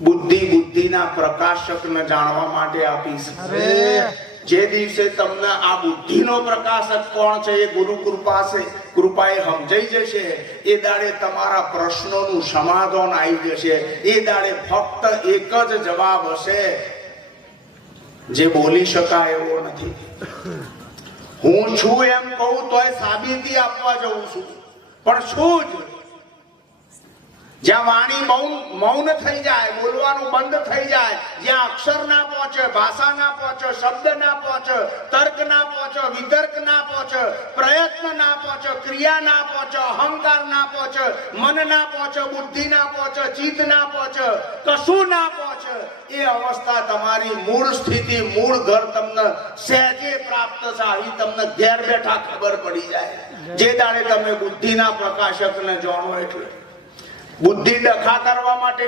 બુદ્ધિ બુદ્ધિના પ્રકાશકને જાણવા માટે આપીશ. જે દિવસે તમને આ બુદ્ધિનો પ્રકાશક કોણ છે એ ગુરુ કૃપાએ સમજાઈ જશે, એ દાડે તમારા પ્રશ્નોનું સમાધાન આવી જશે. એ દાડે ફક્ત એક જ જવાબ હશે જે બોલી શકાય એવો નથી. હું છું એમ કહું તોય સાબિતી આપવા જઉં છું, પણ શું જ જ્યાં વાણી મૌન થઈ જાય, બોલવાનું બંધ થઈ જાય, જ્યાં અક્ષર ના પહોંચે, ભાષા ના પહોંચે, શબ્દ ના પહોંચે, તર્ક ના પહોંચે, વિતર્ક ના પહોંચે, પ્રયત્ન ના પહોંચે, ક્રિયા ના પહોંચે, અહંકાર ના પહોંચે, મન ના પહોંચે, બુદ્ધિ ના પહોંચે, ચિત્ત ના પહોંચે, કશું ના પહોંચે, એ અવસ્થા તમારી મૂળ સ્થિતિ, મૂળ ઘર તમને સહેજે પ્રાપ્ત છે. આવી તમને ઘેર બેઠા ખબર પડી જાય જે દાડે તમે બુદ્ધિના પ્રકાશકને જાણો. એટલે બુદ્ધિ ડખા કરવા માટે